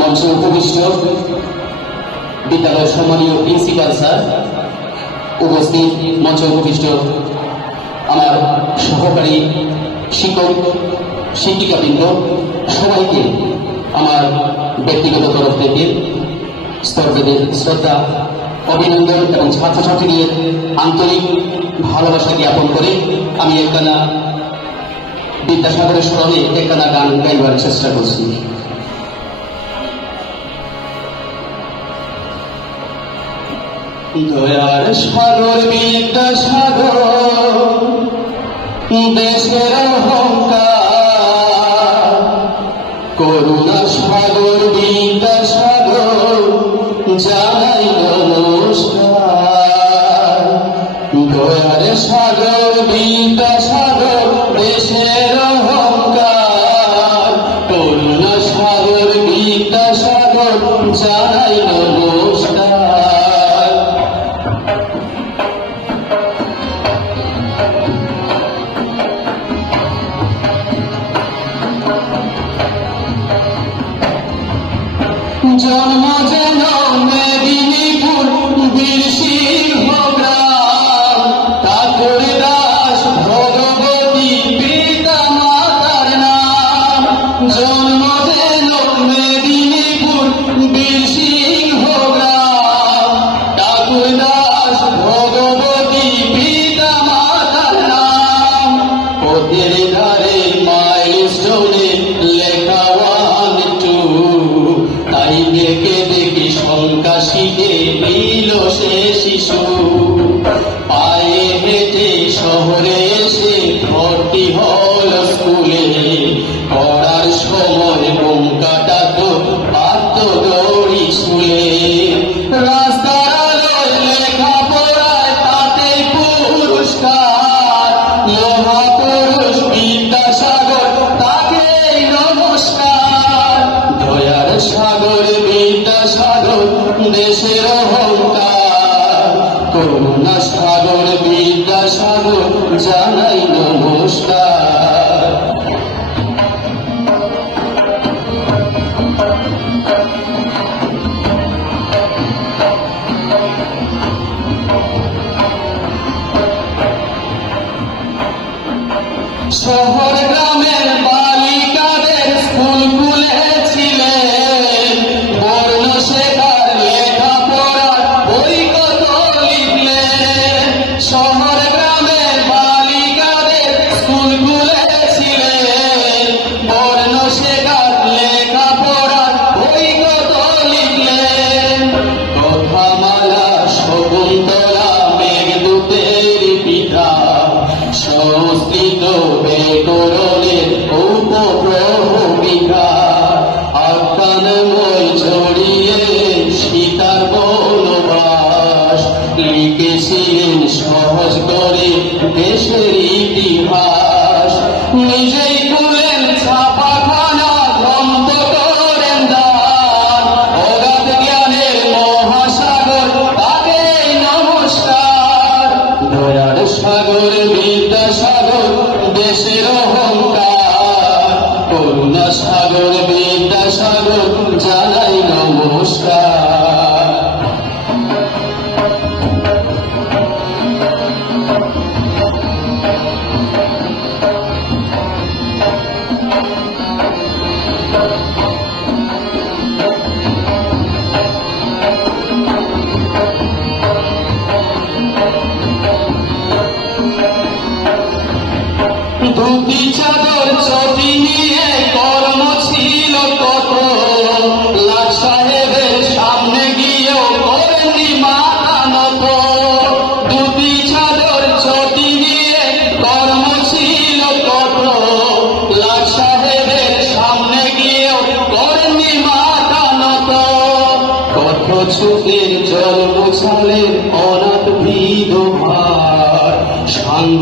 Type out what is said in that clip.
মঞ্চে উপবিষ্ট বিদ্যালয়ের সম্মানীয় প্রিন্সিপাল স্যার, উপস্থিত মঞ্চে উপবিষ্ট আমার সহকারী শিক্ষক শিক্ষিকাবৃন্দ, সবাইকে আমার ব্যক্তিগত তরফ থেকে শ্রদ্ধা, অভিনন্দন এবং ছাত্রছাত্রীদের আন্তরিক ভালোবাসা জ্ঞাপন করে আমি একখানা বিদ্যাসাগরের স্মরণে একখানা গান গাইবার চেষ্টা করছি। দয়ার সাগর বিদ্যাসাগর দেশের অহংকার, করুণা সাগর বিদ্যাসাগর জানাই নমস্কার। দয়ার সাগর বিদ্যাসাগর দেশের অহংকার, করুণা সাগর বিদ্যাসাগর জানাই নমস্কার। জন্ম যেন মেদিনীপুর বীর সিংহ গ্রাম, ঠাকুর দাস ভগবতী পিতা মাতার নাম। জন্ম যেন মেদিনীপুর বীর সিংহ গ্রাম, ঠাকুর দাস ভগবতী পিতা মাতার নাম। পথের ধারে মাইলস্টোনে লেখা 1, 2, তাই দেখে দেখি শঙ্কা শিখে নিল সে শিশু। পায়ে হেঁটে শহরে এসে ভর্তি হল স্কুলে, পড়ার সময় বোম কাটাতো পারত দড়ি শুলে। রাস্তার আলোয় লেখা পড়ায় তাতে পুরস্কার, মহাপুরুষ বিদ্যাসাগর তাকেই নমস্কার। দয়ার সাগর বিদ্যাসাগর দেশের অহংকার, করুণা সাগর বিদ্যাসাগর জানাই নমস্কার। শহর গ্রামের বালিকাদের স্কুল খুলেছিলেন, বর্ণ শেখার লেখাপড়ার বই কত লিখলেন। শহর গ্রামের বালিকাদের স্কুল খুলেছিলেন, বর্ণ শেখার লেখাপড়ার বই কত লিখলেন। কথামালা শকুন্তলা মেঘদূতের পিতা, সংস্কৃত ব্যাকরণের উপপ্রহবিকা। আখ্যানময় জড়িয়ে সীতার বনবাস, লিখেছিলেন সহজ করে দেশের ইতিহাস। নিজেই খুলেন ছাপাখানা, গ্রন্থ করেন দান, অগাধ জ্ঞানের মহাসাগর তাকেই নমস্কার। দয়ার সাগর বিদ্যাসাগর দেশের অহংকার, করুণা সাগর বিদ্যাসাগর জানাই নমস্কার। ধুতি চাদর চটি নিয়ে কর্ম ছিল কত, লাট সাহেবের সামনে গিয়েও করেননি মাথা নত। ধুতি চাদর চটি নিয়ে কর্ম ছিল কত, লাট সাহেবের সামনে গিয়েও করেননি মাথা নত। কত চোখের জল মুছালেন অনাথ বিধবার, সাঙ্গ